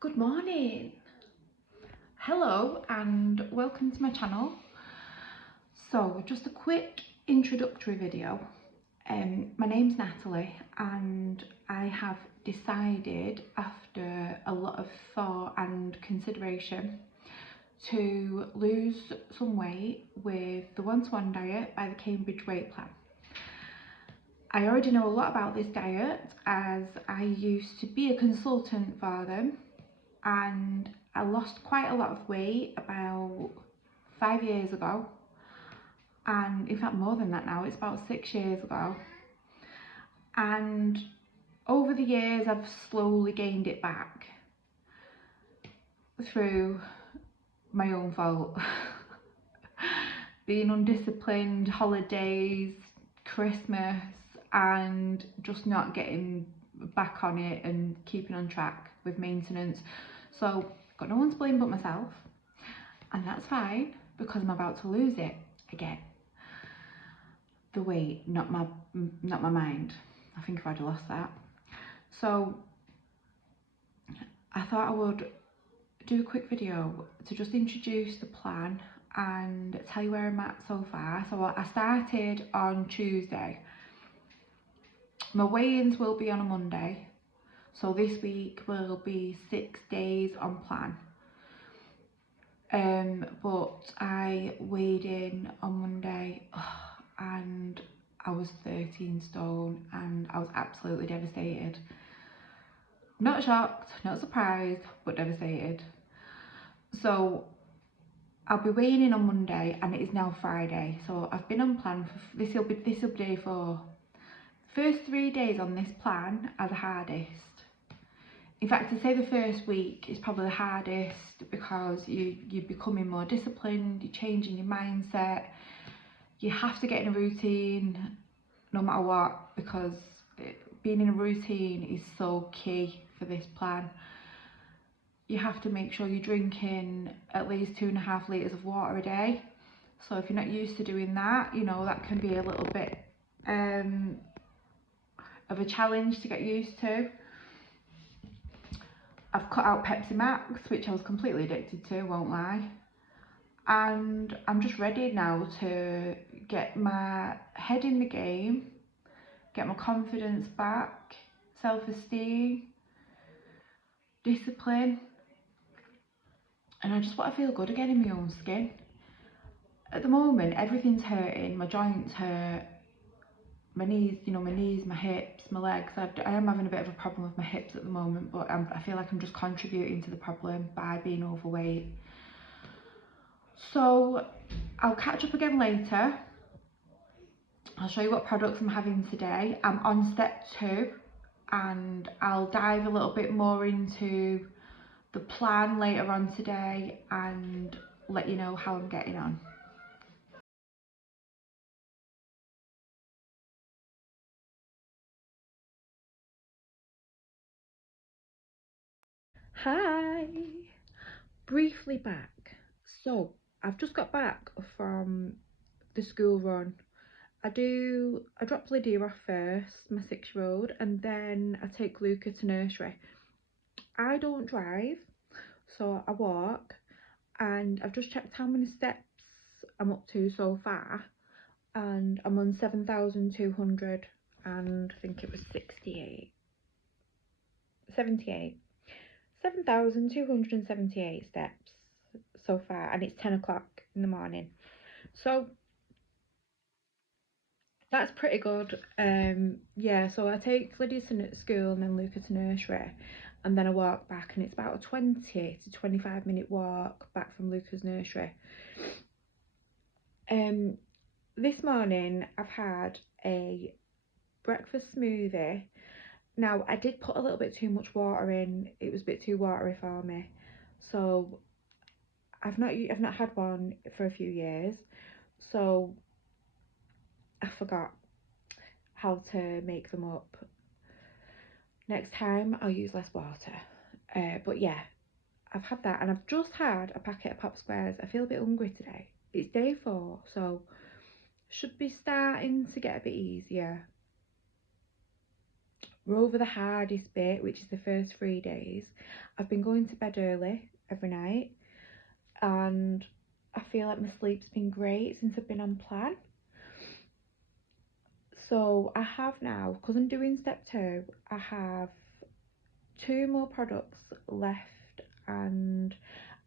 Good morning. Hello and welcome to my channel. So just a quick introductory video. My name's Natalie and I have decided after a lot of thought and consideration to lose some weight with the 1-to-1 diet by the Cambridge Weight Plan. I already know a lot about this diet as I used to be a consultant for them, and I lost quite a lot of weight about 5 years ago, and in fact more than that now, it's about 6 years ago, and over the years I've slowly gained it back through my own fault. Being undisciplined, holidays, Christmas, and just not getting back on it and keeping on track with maintenance. So I've got no one to blame but myself, and that's fine because I'm about to lose it again. The weight, not my mind. I think I've already lost that. So I thought I would do a quick video to just introduce the plan and tell you where I'm at so far. So I started on Tuesday. My weigh-ins will be on a Monday. So this week will be 6 days on plan. But I weighed in on Monday and I was 13 stone and I was absolutely devastated. Not shocked, not surprised, but devastated. So I'll be weighing in on Monday and it is now Friday. So I've been on plan for this will be day 4. First 3 days on this plan are the hardest. In fact, I'd say the first week is probably the hardest because you're becoming more disciplined, you're changing your mindset, you have to get in a routine no matter what, because being in a routine is so key for this plan. You have to make sure you're drinking at least 2.5 litres of water a day. So if you're not used to doing that, you know, that can be a little bit of a challenge to get used to. I've cut out Pepsi Max, which I was completely addicted to, won't lie. And I'm just ready now to get my head in the game, get my confidence back, self-esteem, discipline. And I just want to feel good again in my own skin. At the moment, everything's hurting. My joints hurt, my knees, my hips, my legs. I am having a bit of a problem with my hips at the moment, but I feel like I'm just contributing to the problem by being overweight. So I'll catch up again later. I'll show you what products I'm having today. I'm on step 2 and I'll dive a little bit more into the plan later on today and let you know how I'm getting on. Hi, briefly back. So I've just got back from the school run. I drop Lydia off first, my 6-year-old, and then I take Luca to nursery. I don't drive, so I walk, and I've just checked how many steps I'm up to so far, and I'm on 7,200 and I think it was 78. 7,278 steps so far, and it's 10 o'clock in the morning. So that's pretty good. Yeah, so I take Lydia to school and then Luca to nursery, and then I walk back, and it's about a 20 to 25 minute walk back from Luca's nursery. This morning I've had a breakfast smoothie. Now I did put a little bit too much water in. It was a bit too watery for me, so I've not had one for a few years, so I forgot how to make them up. Next time I'll use less water. But yeah, I've had that, and I've just had a packet of Pop Squares. I feel a bit hungry today. It's day 4, so should be starting to get a bit easier. we're over the hardest bit, which is the first 3 days. I've been going to bed early every night, and I feel like my sleep's been great since I've been on plan. So I have now, because I'm doing step 2, I have 2 more products left and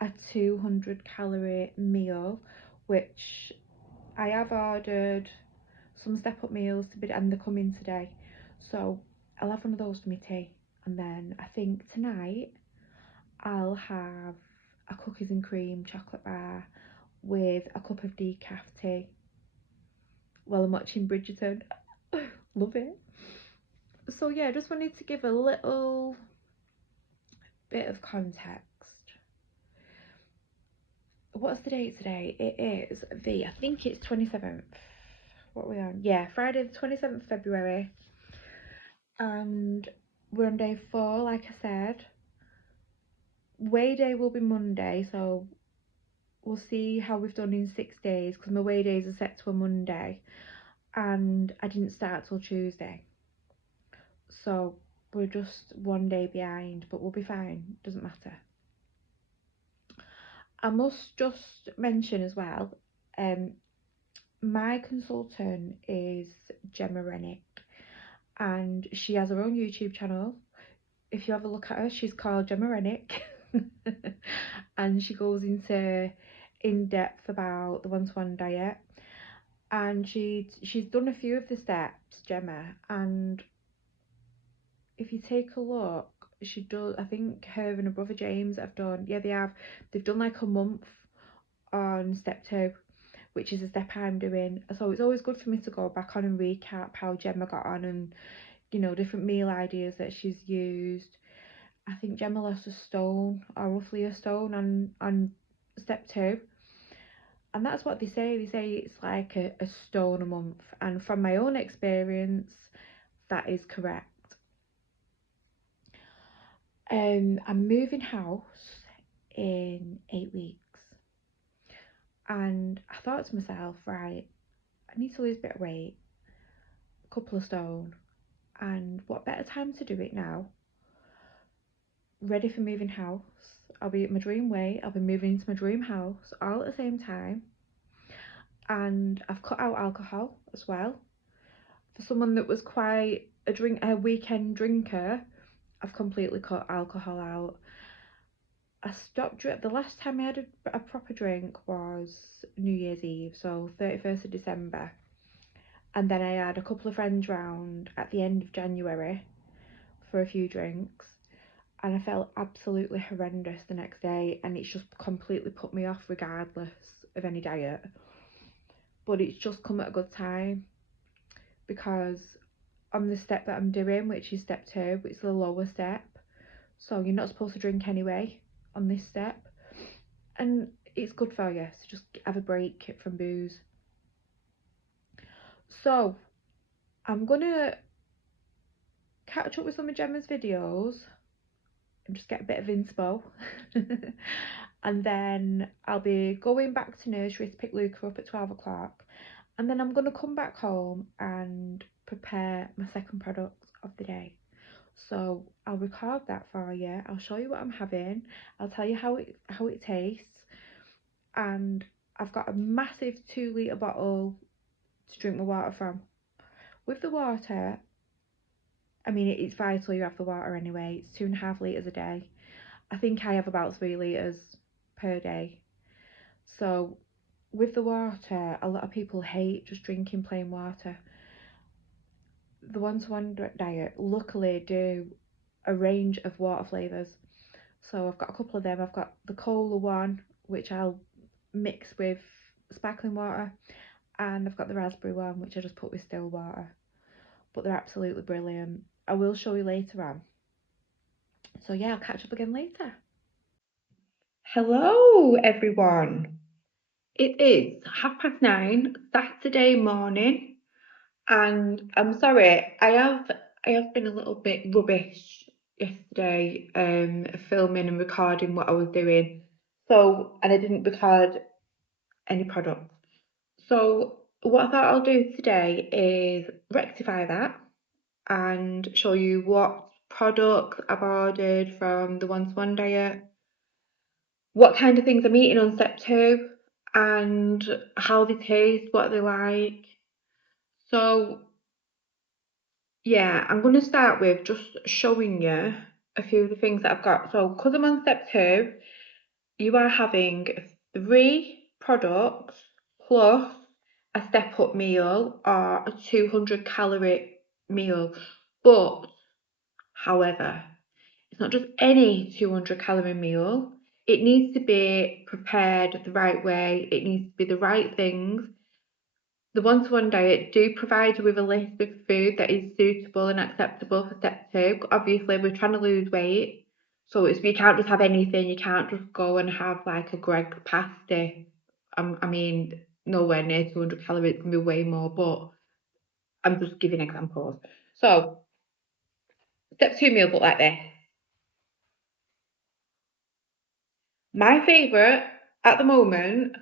a 200 calorie meal, which I have ordered some step up meals to be, and they're coming today. So I'll have one of those for my tea, and then I think tonight I'll have a cookies and cream chocolate bar with a cup of decaf tea while I'm watching Bridgerton. Love it. So yeah, I just wanted to give a little bit of context. What's the date today? It is I think it's 27th. What are we on? Yeah, Friday the 27th February. And we're on day 4, like I said. Weigh day will be Monday, so we'll see how we've done in 6 days, because my weigh days are set to a Monday and I didn't start till Tuesday. So we're just 1 day behind, but we'll be fine, doesn't matter. I must just mention as well, my consultant is Gemma Rennick, and she has her own YouTube channel. If you have a look at her, she's called Gemma Rennick. And she goes into in depth about the one-to-one diet, and she's done a few of the steps, Gemma, and if you take a look, she does, I think her and her brother James have done, yeah, they've done like a month on step 2, which is a step I'm doing. So it's always good for me to go back on and recap how Gemma got on, and different meal ideas that she's used. I think Gemma lost a stone, or roughly a stone, on step 2, and that's what they say. They say it's like a stone a month, and from my own experience, that is correct. I'm moving house in 8 weeks, and I thought to myself, right, I need to lose a bit of weight, a couple of stone, and what better time to do it now? Ready for moving house. I'll be at my dream weight, I'll be moving into my dream house all at the same time, and I've cut out alcohol as well. For someone that was quite a weekend drinker, I've completely cut alcohol out. I stopped the last time I had a proper drink was New Year's Eve, so 31st of December, and then I had a couple of friends round at the end of January for a few drinks, and I felt absolutely horrendous the next day, and it's just completely put me off regardless of any diet. But it's just come at a good time, because on the step that I'm doing, which is step 2, it's the lower step, so you're not supposed to drink anyway on this step, and it's good for you to just have a break from booze. So I'm gonna catch up with some of Gemma's videos and just get a bit of inspo. And then I'll be going back to nursery to pick Luca up at 12 o'clock, and then I'm gonna come back home and prepare my second product of the day. So I'll record that for you, I'll show you what I'm having, I'll tell you how it tastes, and I've got a massive 2 litre bottle to drink my water from. With the water, I mean, it's vital you have the water anyway. It's 2.5 litres a day. I think I have about 3 litres per day. So with the water, a lot of people hate just drinking plain water. The one-to-one diet luckily do a range of water flavours. So I've got a couple of them. I've got the cola one, which I'll mix with sparkling water, and I've got the raspberry one, which I just put with still water. But they're absolutely brilliant. I will show you later on. So yeah, I'll catch up again later. Hello everyone. It is 9:30 Saturday morning, and I'm sorry, I have been a little bit rubbish yesterday, filming and recording what I was doing. So, and I didn't record any products. So what I thought I'll do today is rectify that and show you what products I've ordered from the 1-to-1 diet, what kind of things I'm eating on step 2, and how they taste, what they're like. So yeah, I'm going to start with just showing you a few of the things that I've got. So because I'm on step 2, you are having 3 products plus a step up meal or a 200 calorie meal. But however, it's not just any 200 calorie meal. It needs to be prepared the right way. It needs to be the right things. The 1-to-1 diet do provide you with a list of food that is suitable and acceptable for step 2. Obviously, we're trying to lose weight, so you can't just have anything. You can't just go and have like a Greg's pasty. I mean, nowhere near 200 calories, it can be way more, but I'm just giving examples. So, step 2 meals look like this. My favourite at the moment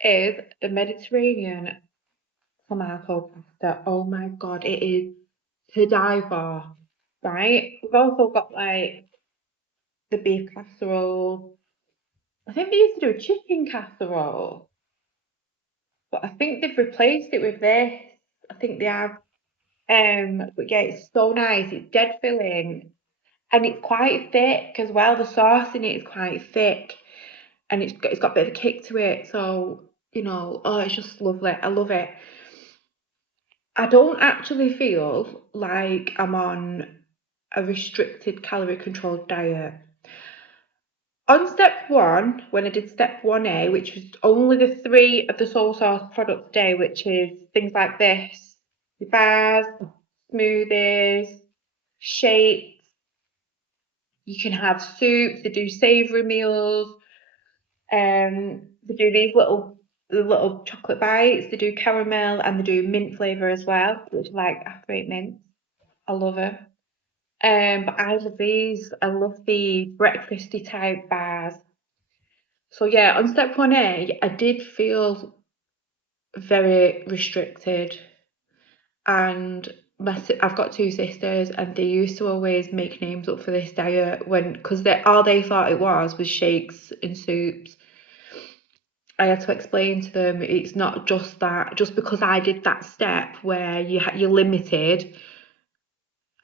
is the Mediterranean tomato pasta. Oh my god, it is to die for, right? We've also got like the beef casserole. I think they used to do a chicken casserole, but I think they've replaced it with this. I think they have. But yeah, it's so nice. It's dead filling and it's quite thick as well. The sauce in it is quite thick and it's got a bit of a kick to it. So, oh, it's just lovely. I love it. I don't actually feel like I'm on a restricted calorie controlled diet. On step 1, when I did step 1A, which was only the 3 of the soy sauce products a day, which is things like this, your bars, smoothies, shakes, you can have soups, they do savoury meals, they do the little chocolate bites, they do caramel and they do mint flavour as well, which is like after 8 mints. I love it. But I love these. I love the breakfasty type bars. So yeah, on step 1A, I did feel very restricted, and I've got 2 sisters, and they used to always make names up for this diet because all they thought it was shakes and soups. I had to explain to them it's not just that. Just because I did that step where you're limited,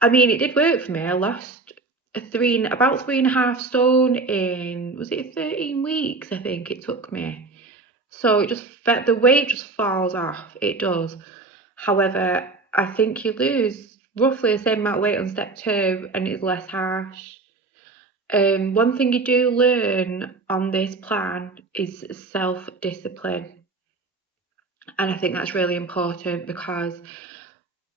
I mean, it did work for me. I lost about 3.5 stone in, was it 13 weeks? I think it took me. So the weight just falls off. It does. However, I think you lose roughly the same amount of weight on step 2 and it's less harsh. One thing you do learn on this plan is self-discipline. And I think that's really important because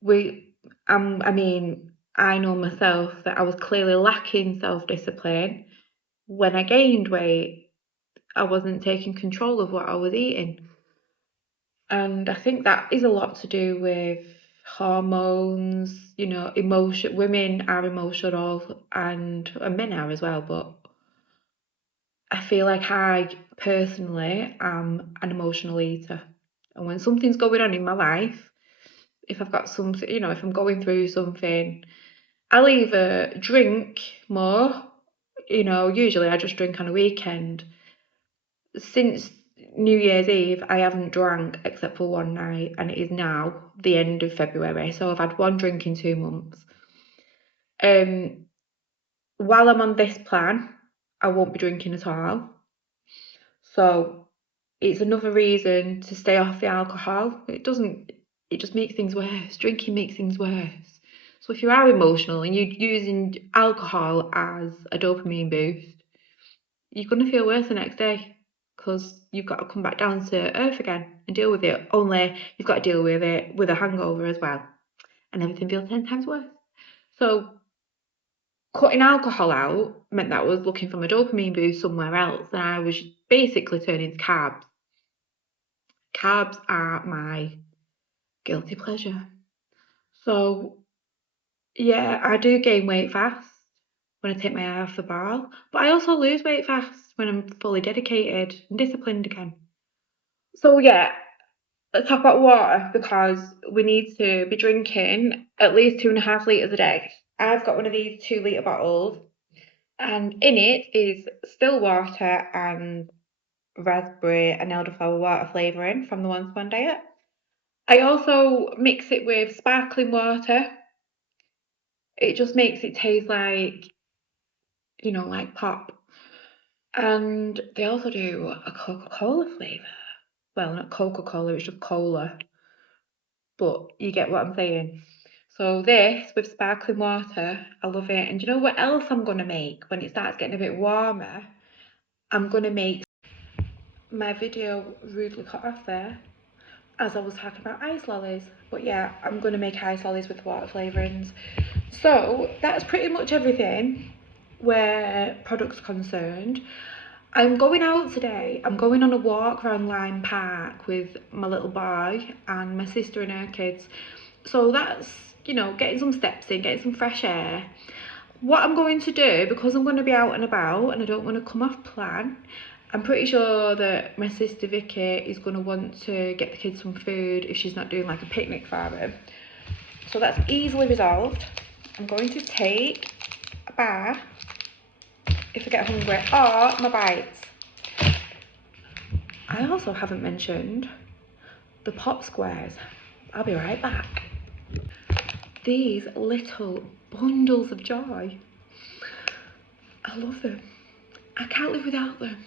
I mean, I know myself that I was clearly lacking self-discipline. When I gained weight, I wasn't taking control of what I was eating. And I think that is a lot to do with hormones, emotion. Women are emotional and men are as well, but I feel like I personally am an emotional eater. And when something's going on in my life, if I've got something, if I'm going through something, I'll either drink more, usually I just drink on a weekend. Since New Year's Eve, I haven't drank except for one night, and it is now the end of February, so I've had one drink in 2 months. While I'm on this plan, I won't be drinking at all. So it's another reason to stay off the alcohol. It just makes things worse. Drinking makes things worse. So if you are emotional and you're using alcohol as a dopamine boost, you're going to feel worse the next day because you've got to come back down to earth again and deal with it. Only you've got to deal with it with a hangover as well. And everything feels 10 times worse. So cutting alcohol out meant that I was looking for my dopamine boost somewhere else, and I was basically turning to carbs. Carbs are my guilty pleasure. So yeah, I do gain weight fast when I take my eye off the ball, but I also lose weight fast when I'm fully dedicated and disciplined again. So yeah, let's talk about water, because we need to be drinking at least 2.5 litres a day. I've got one of these 2 litre bottles, and in it is still water and raspberry and elderflower water flavouring from the One Diet. I also mix it with sparkling water. It just makes it taste like, you know, like pop. And they also do a Coca-Cola flavour. Well, not Coca-Cola, it's just cola. But you get what I'm saying. So this with sparkling water, I love it. And do you know what else I'm going to make when it starts getting a bit warmer? I'm going to make my video rudely cut off there as I was talking about ice lollies. But yeah, I'm going to make ice lollies with water flavourings. So that's pretty much everything where products are concerned. I'm going out today. I'm going on a walk around Lime Park with my little boy and my sister and her kids. So that's, you know, getting some steps in, getting some fresh air. What I'm going to do, because I'm going to be out and about and I don't want to come off plan, I'm pretty sure that my sister Vicky is going to want to get the kids some food if she's not doing like a picnic for them. So that's easily resolved. I'm going to take a bar if I get hungry, or my bites. I also haven't mentioned the pop squares. I'll be right back. These little bundles of joy. I love them. I can't live without them.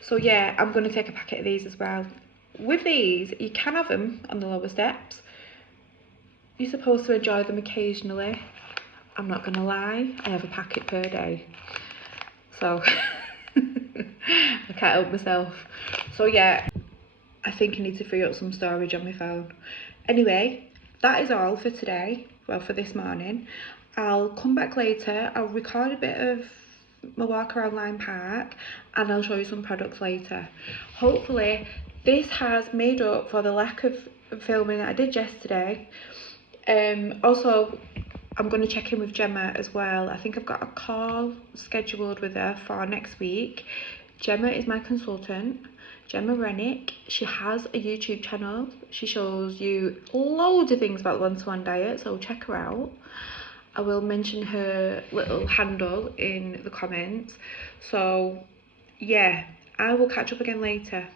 So yeah, I'm going to take a packet of these as well. With these, you can have them on the lower steps. You're supposed to enjoy them occasionally. I'm not going to lie, I have a packet per day. So I can't help myself. So yeah, I think I need to free up some storage on my phone. Anyway, that is all for today. Well, for this morning. I'll come back later. I'll record a bit of my walk around Lime Park and I'll show you some products later. Hopefully this has made up for the lack of filming that I did yesterday. Also, I'm going to check in with Gemma as well. I think I've got a call scheduled with her for next week. Gemma is my consultant, Gemma Rennick. She has a YouTube channel. She shows you loads of things about the One Diet, so check her out. I will mention her little handle in the comments. So yeah, I will catch up again later.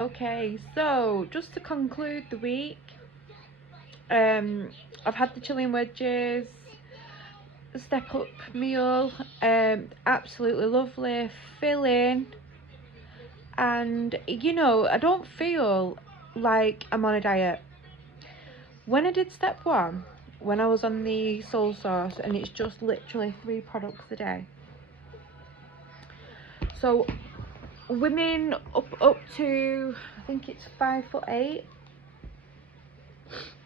Okay, so just to conclude the week, I've had the chilling wedges, step up meal, absolutely lovely, filling, and you know, I don't feel like I'm on a diet. When I did step one, when I was on the soul sauce, and it's just literally 3 products a day. So women up to, I think it's 5'8",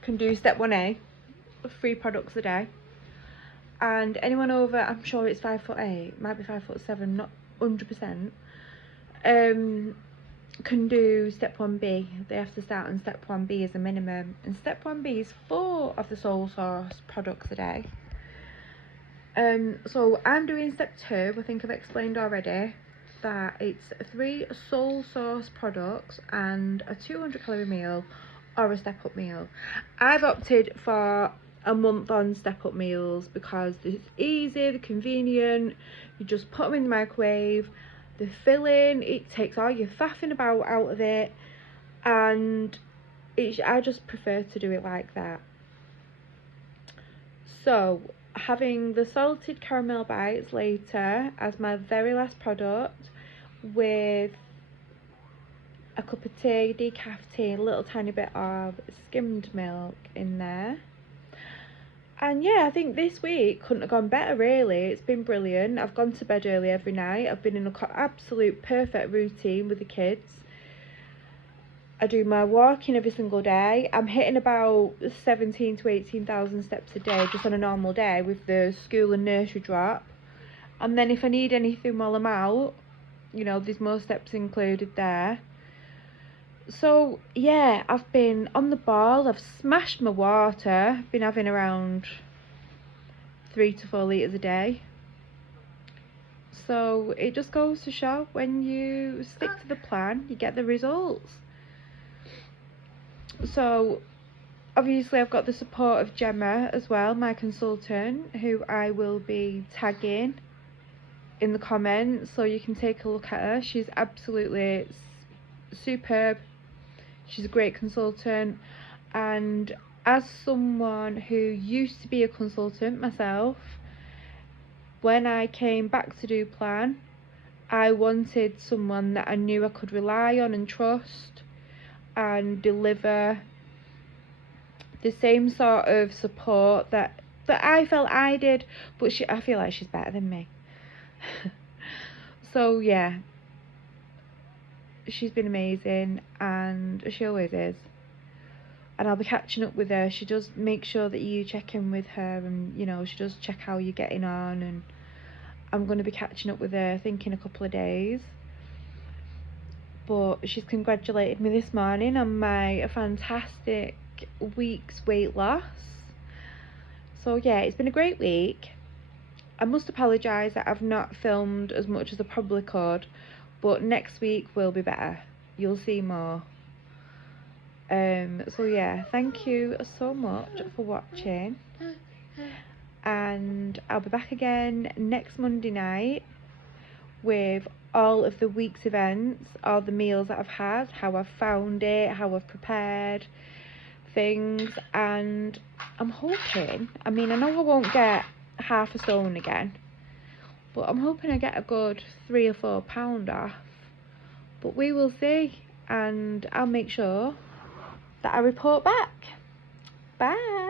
can do step 1A, 3 products a day. And anyone over, I'm sure it's 5'8", might be 5'7", not 100%, can do step 1B. They have to start on step 1B as a minimum, and step 1B is 4 of the soul sauce products a day. So I'm doing step 2. I think I've explained already that it's 3 soul sauce products and a 200 calorie meal or a step up meal. I've opted for a month on step up meals because it's easy, they're convenient, you just put them in the microwave, the filling, it takes all your faffing about out of it, and I just prefer to do it like that. So having the salted caramel bites later as my very last product, with a cup of tea, decaf tea, a little tiny bit of skimmed milk in there. And yeah, I think this week couldn't have gone better really. It's been brilliant. I've gone to bed early every night. I've been in an absolute perfect routine with the kids. I do my walking every single day. I'm hitting about 17 to 18,000 steps a day just on a normal day with the school and nursery drop. And then if I need anything while I'm out, you know, there's more steps included there. So yeah, I've been on the ball. I've smashed my water. Been having around 3 to 4 litres a day. So it just goes to show, when you stick to the plan, you get the results. So obviously I've got the support of Gemma as well, my consultant, who I will be tagging in the comments so you can take a look at her. She's absolutely superb. She's a great consultant, and as someone who used to be a consultant myself, when I came back to do plan, I wanted someone that I knew I could rely on and trust and deliver the same sort of support that I felt I did, but I feel like she's better than me. So yeah, she's been amazing, and she always is. And I'll be catching up with her. She does make sure that you check in with her, and you know, she does check how you're getting on, and I'm going to be catching up with her, I think, in a couple of days. But she's congratulated me this morning on my fantastic week's weight loss. So yeah, it's been a great week. I must apologise that I've not filmed as much as I probably could, but next week will be better. You'll see more. So yeah, thank you so much for watching, and I'll be back again next Monday night with all of the week's events, all the meals that I've had, how I've found it, how I've prepared things, and I'm hoping, I mean, I know I won't get half a stone again, but I'm hoping I get a good 3 or 4 pound off, but we will see, and I'll make sure that I report back. Bye.